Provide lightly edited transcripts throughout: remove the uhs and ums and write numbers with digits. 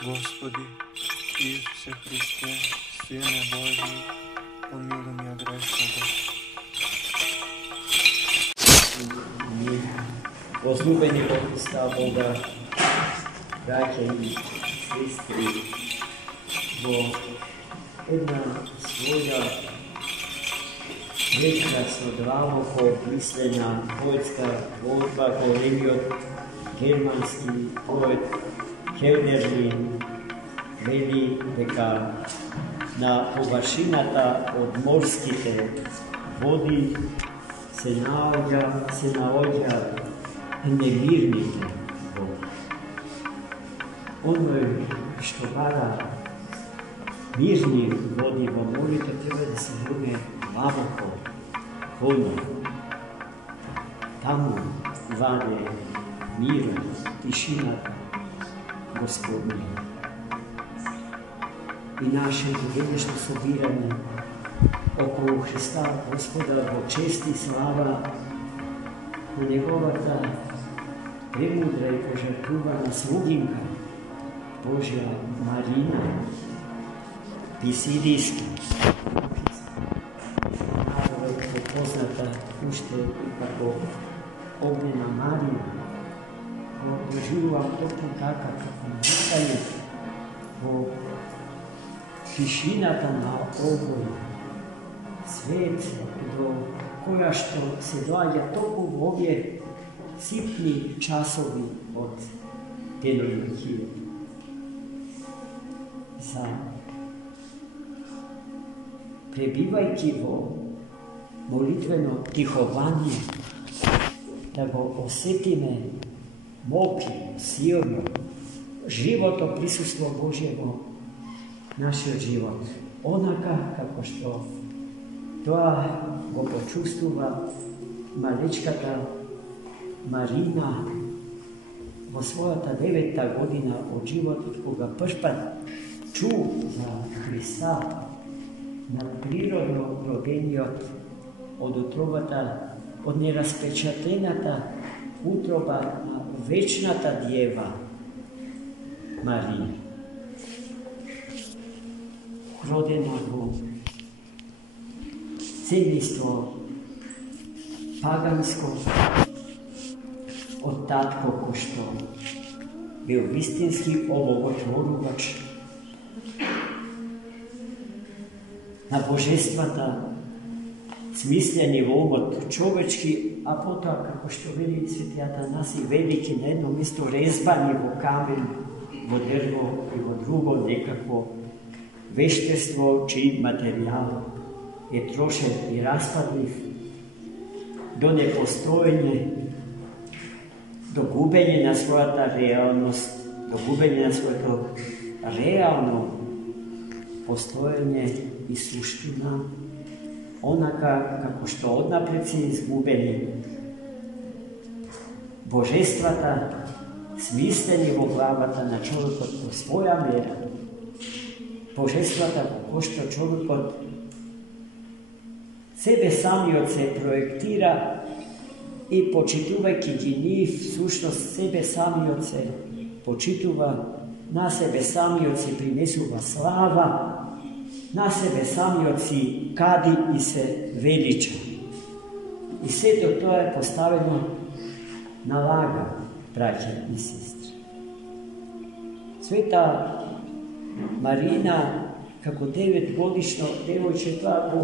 Gospodi, Isuse Hriste, Sine Božji, pomiluj me grešnoga. Возлюбені Христа Бога, браття і сестри, бо една своя прекрасно длабоко мислена поетска творба големиот германски поет Хелдерлин вели дека на површината од морските води се наоѓа немирните води. Оној што бара мирни води во морето треба да се врне длабоко во него. Таму ваде мирот, тишината Господня. И нашето денешно собирање околу Христа Господа во чест и слава на Неговата премудра и пожртвувана слугинка Божја Марина Писидијска. Народот е позната уште и како Огнена Марина, го доживувам токму така како викање во тишината на овој свет, до која што се доаѓа токму во овие ситни часови од денонокијата. За пребивајќи во молитвено тихование, да го осетиме мокри, силно, живото присуство Божие во нашиот живот. Онака како што тоа го почувствува малечката Марина во својата 9-та година од животот, кога првпат чу за Христа, на природно родениот од утробата, од нераспечатената утроба на вечната Диева Марија, родена во семејство паганско од татко кој што бил вистински обоготворувач на божествата, смислени во умот човечки, а потоа, како што вели свети Атанаси Велики, на едно место резбани во камен, во дрво и во друго некакво вештество, чиј материјал е трошен и распадлив, до непостоење, до губење на својата реалност, до губење на своето реално постоење и суштина, онака како што однапред се изгубени божествата, смислени во главата на човекот во своја мера, божествата во кој што човекот себе самиот се проектира и почитувајќи ги нив, всушност себе самиот се почитува, на себе самиот се принесува слава, на себе самиот си кади и се велича. И сето тоа е поставено на лага, браќа и сестри. Света Марина, како 9 годишно девојче, тоа го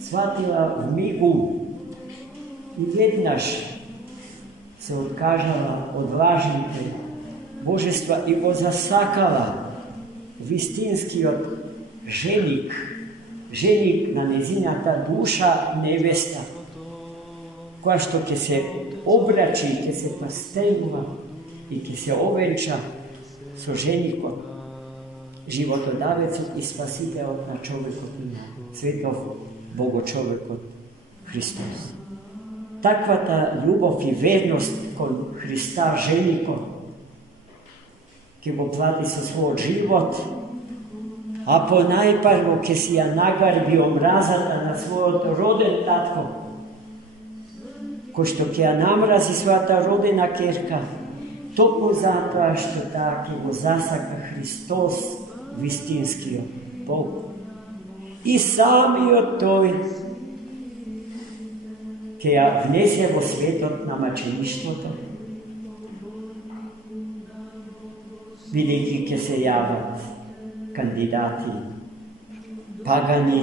сватила вмигу и веднаш се откажала од лажните божества и го засакала вистинскиот женик на незината душа, невеста, која што ќе се обрачи, ќе се пастегува и ќе се овенча со женикот, животодавецот и спасителот на човекот, светов Богочовекот Христос. Таквата љубов и верност кон Христа женикот ќе го плати со својот живот, а понајпрво ќе си ја нагарби омразата на својот роден татко, кој што ќе ја намрази својата родена керка Токму затоа што таа ќе го засака Христос вистинскиот Бог. И самиот тој ќе ја внесе во светот на мачеништвото, бидејќи ќе се јават кандидати, пагани,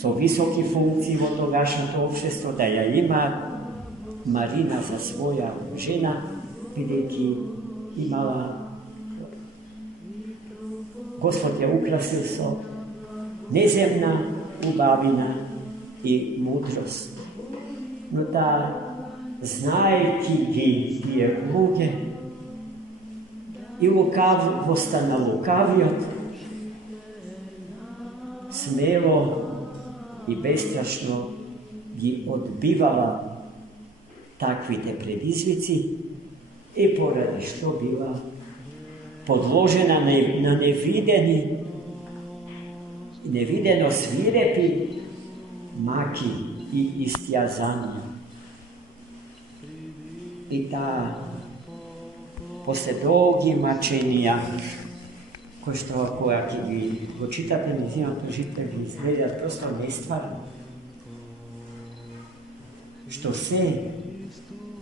со високи функции во тогашното општество, да ја имаат Марина за своја жена, бидејќи имала Господ ја украсил со неземна убавина и мудрост. Но таа, знаејќи ги тие луѓе и лукавоста на лукавиот, смело и бестрашно ги одбивала таквите предизвици и поради што била подложена на невидено свирепи маки и истјазанија. И таа, после долги маченија, кои што која ќе ги го читате нејзиното житие, ги изгледат просто нестварно, што се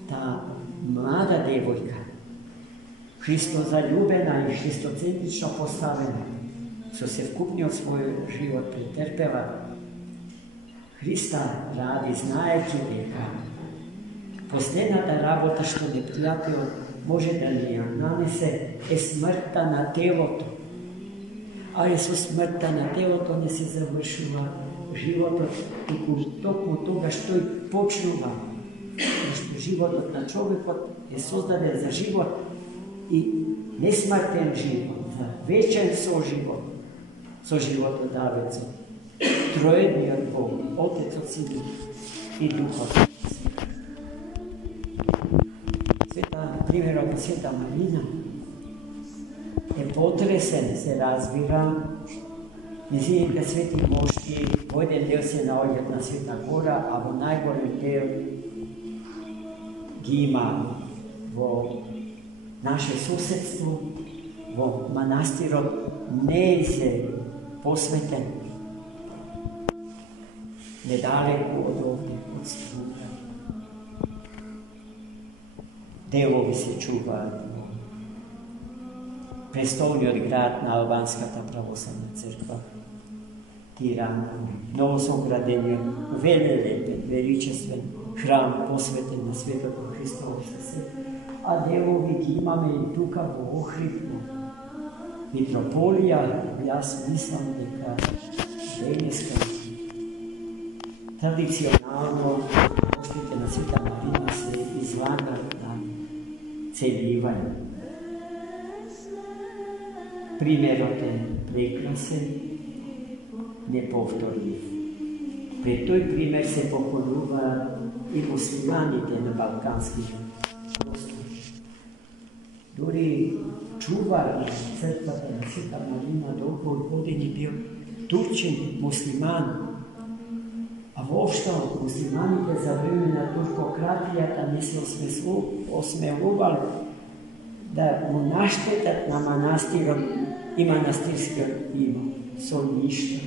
таа млада девојка, Христо заљубена и христоцентрично поставена, со севкупниот свој живот претрпела Христа ради, знаејќи дека последната работа што непријателот може да ни ја нанесе е смртта на телото. Али со смртта на телото не се завршува животот, токму тогаш тој почнува. Зашто животот на човекот е создаден за живот и несмртен живот, за вечен соживот со животодавецот, троедниот Бог, Отецот, Синот и Духот. Примерот на Света Марина е потресен, се разбира. Нејзините свети мошти во еден дел се наоѓаат на Света гора, а во најголем дел ги има во наше соседство, во манастирот Нејзе посветен, недалеку од овде, од Струга. Делови се чуваат во престолниот град на Албанската православна црква, Тирана, новосоградениот, велелепен, величествен храм посветен на светото Христово срце, а делови ги имаме и тука во Охридна митрополија. Јас мислам дека денеска традиционално поштите на Света Марина се излагаат на целивање. Примерот е прекрасен, неповторлив. Пред тој пример се покоруваат и муслиманите на балканските простори. Дори чувар на црквата на Света Марина долго години бил турчин, муслиман, а воопшто муслиманите за време на туркократијата не се осмелували да му наштетат на манастирот и манастирскиот имот со ништо,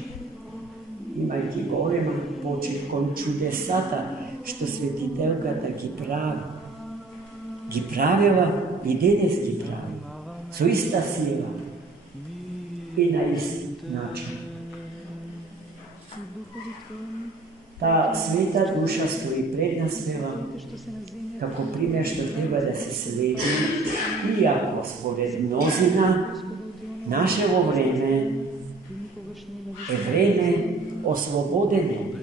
имајќи голема почит кон чудесата што светителката ги прави. Ги правила и денес ги прави, со иста сила и на ист начин. Таа света душа стои пред нас, како пример што треба да се следи, иако според мнозина нашево време е време ослободено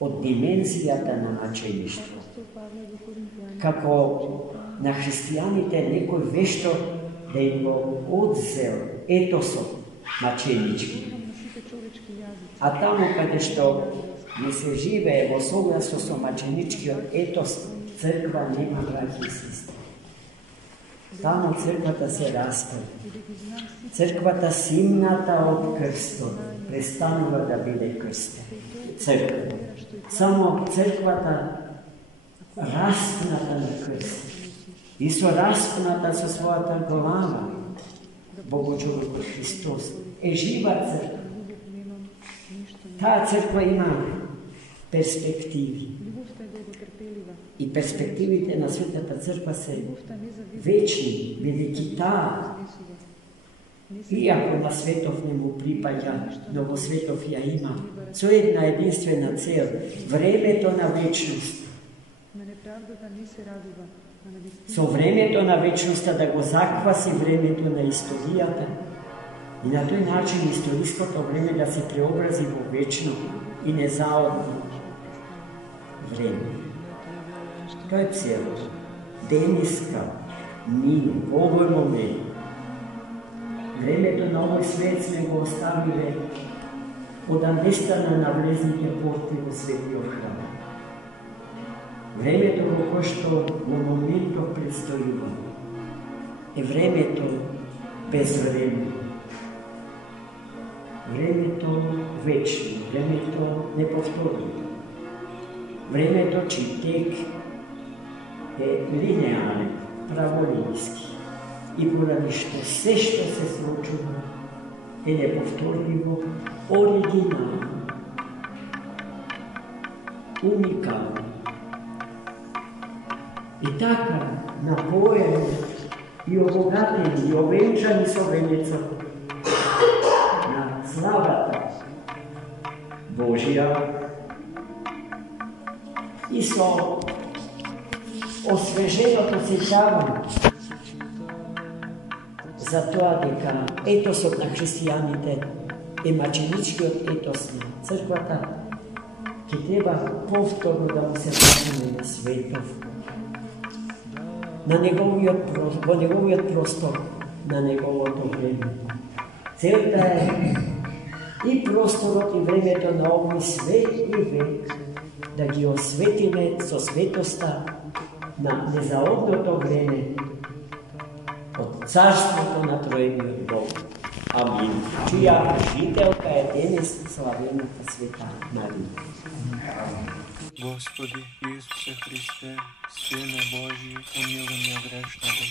од димензијата на мачеништво. Како на христијаните некој вешто да им го одзел етосот маченички. А таму каде што не се живее во согласно со маченичкиот етос, црква нема браќи и сестри. Таму црквата се распада. Црквата симната од крстот престанува да биде крстот. Црква. Само црквата raspnata na krst. Isto raspnata sa svoja glava, Bogo čovjek Hristos. Živa crkva. Ta crkva ima perspektivi. I perspektivite na Svetata crkva se večni, veliki ta. Iako na svetov njemu pripada, mnogo svetov ja ima. Co je jedna jedinstvena cel. Vreme to na večnost. So vreme to na večnost, da go zakvasi vreme to na istorijata. I na toj način istorijsko to vreme da se preobrazi v večno i nezaodno vreme. To je celo. Deniska, mi, v ovoj momentu. Vreme to na ovoj svet sme go ostavile od andestana na vleznike porti v svetio hrama. Vreme to kako što u momentu predstojivo. Je vreme to bez vremena. Vreme to večno, vreme to nepovtorno. Vreme to či tek je linearen, pravolinijski. I poradi što sve što se slučuva je nepovtorljivo, originalno, unikalno. I takav napojeni i obogateni i ovenčani s ovenecom na slavata Božja i so osveženo posjećavamo za to, deka etos od na hristijanite je mačinički od etosna crkvata, ki treba povtorno da mu se vrneme na svetov, na njegovi prostor, na njegovo to vreme. Celta je i prostor i vreme to na ovoj svet i vek, da gi osvetime so svetosta na nezaodno to vreme, od carstva to na trojeni od Boga. Amin. Čija žitelka je danes slavena pa sveta Marija. Господи Ісусе Христе, Сине Божий, помилуй меня грешного.